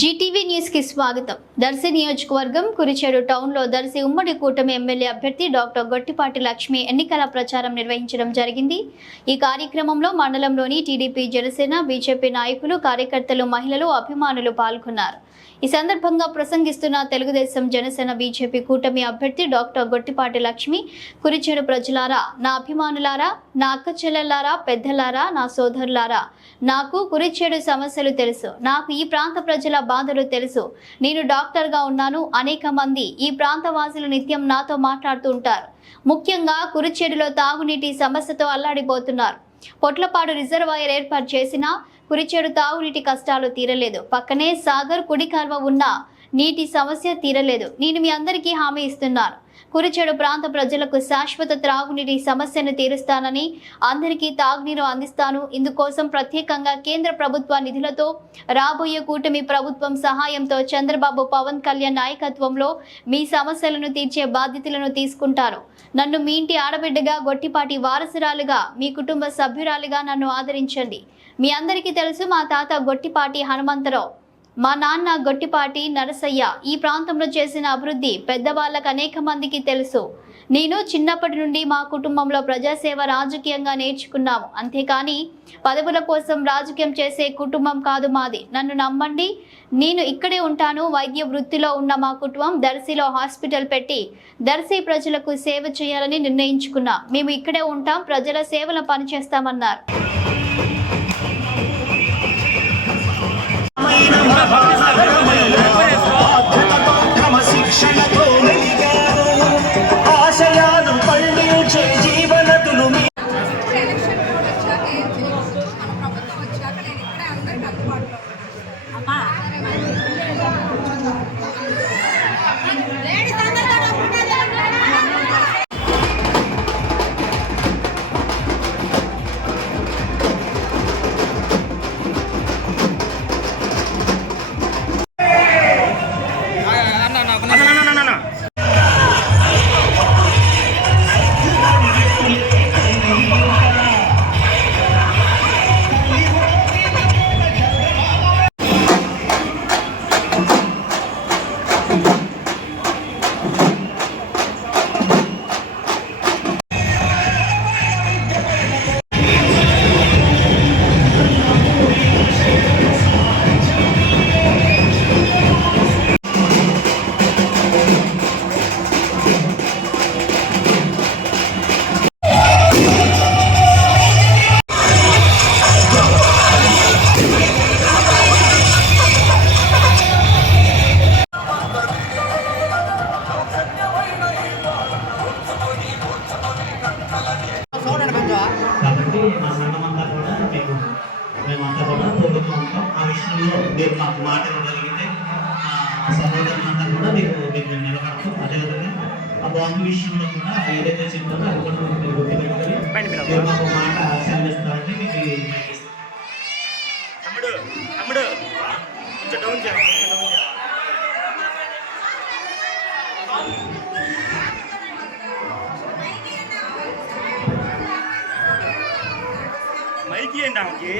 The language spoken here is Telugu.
జీటీవీ న్యూస్ కి స్వాగతం. దర్శి నియోజకవర్గం కురిచేడు టౌన్ లో దర్శి ఉమ్మడి కూటమి ఎమ్మెల్యే అభ్యర్థి డాక్టర్ గొట్టిపాటి లక్ష్మి ఎన్నికల ప్రచారం నిర్వహించడం జరిగింది. ఈ కార్యక్రమంలో మండలంలోని టీడీపీ, జనసేన, బీజేపీ నాయకులు, కార్యకర్తలు, మహిళలు, అభిమానులు పాల్గొన్నారు. ఈ సందర్భంగా ప్రసంగిస్తున్న తెలుగుదేశం, జనసేన, బీజేపీ కూటమి అభ్యర్థి డాక్టర్ గొట్టిపాటి లక్ష్మి, కురిచేడు ప్రజలారా, నా అభిమానులారా, నా అక్క చెల్లెల్లారా, పెద్దలారా, నా సోదరులారా, నాకు కురిచేడు సమస్యలు తెలుసు. నాకు ఈ ప్రాంత ప్రజల బాధలు తెలుసు. నేను డాక్టర్గా ఉన్నాను. అనేక మంది ఈ ప్రాంత వాసులు నిత్యం నాతో మాట్లాడుతూ ఉంటారు. ముఖ్యంగా కురిచేడులో తాగునీటి సమస్యతో అల్లాడిపోతున్నారు. పొట్లపాడు రిజర్వాయర్ ఏర్పాటు చేసినా కురిచేడు తాగునీటి కష్టాలు తీరలేదు. పక్కనే సాగర్ కుడి కాల్వ ఉన్న నీటి సమస్య తీరలేదు. నేను మీ అందరికీ హామీ ఇస్తున్నాను. కురిచేడు ప్రాంత ప్రజలకు శాశ్వత త్రాగునీటి సమస్యను తీరుస్తానని, అందరికీ తాగునీరు అందిస్తాను. ఇందుకోసం ప్రత్యేకంగా కేంద్ర ప్రభుత్వ నిధులతో రాబోయే కూటమి ప్రభుత్వం సహాయంతో చంద్రబాబు, పవన్ కళ్యాణ్ నాయకత్వంలో మీ సమస్యలను తీర్చే బాధ్యతలను తీసుకుంటారు. నన్ను మీ ఇంటి ఆడబిడ్డగా, గొట్టిపాటి వారసురాలుగా, మీ కుటుంబ సభ్యురాలుగా నన్ను ఆదరించండి. మీ అందరికీ తెలుసు, మా తాత గొట్టిపాటి హనుమంతరావు, మా నాన్న గొట్టిపాటి నరసయ్య ఈ ప్రాంతంలో చేసిన అభివృద్ధి పెద్దవాళ్ళకు అనేక మందికి తెలుసు. నేను చిన్నప్పటి నుండి మా కుటుంబంలో ప్రజాసేవ రాజకీయంగా నేర్చుకున్నాము. అంతేకాని పదవుల కోసం రాజకీయం చేసే కుటుంబం కాదు మాది. నన్ను నమ్మండి, నేను ఇక్కడే ఉంటాను. వైద్య వృత్తిలో ఉన్న మా కుటుంబం దర్శిలో హాస్పిటల్ పెట్టి దర్శి ప్రజలకు సేవ చేయాలని నిర్ణయించుకున్నాం. మేము ఇక్కడే ఉంటాం, ప్రజల సేవలు పనిచేస్తామన్నారు. కాబట్టి మా సంఘమంతా కూడా మేమంతా కూడా తోడుగా ఉంటాం. ఆ విషయంలో మీరు మాకు మాట ఇవ్వగలిగితే మా సహోదరులంతా కూడా మీకు నిలబడతాం. అదేవిధంగా ఆ బాంబు విషయంలో కూడా ఏదైతే చెప్తారో అది కూడా మీరు గుర్తుపెట్టుకొని మీరు మాకు మాట సెలవిస్తారని మీకు మైకి ఏంటి ఆమెకి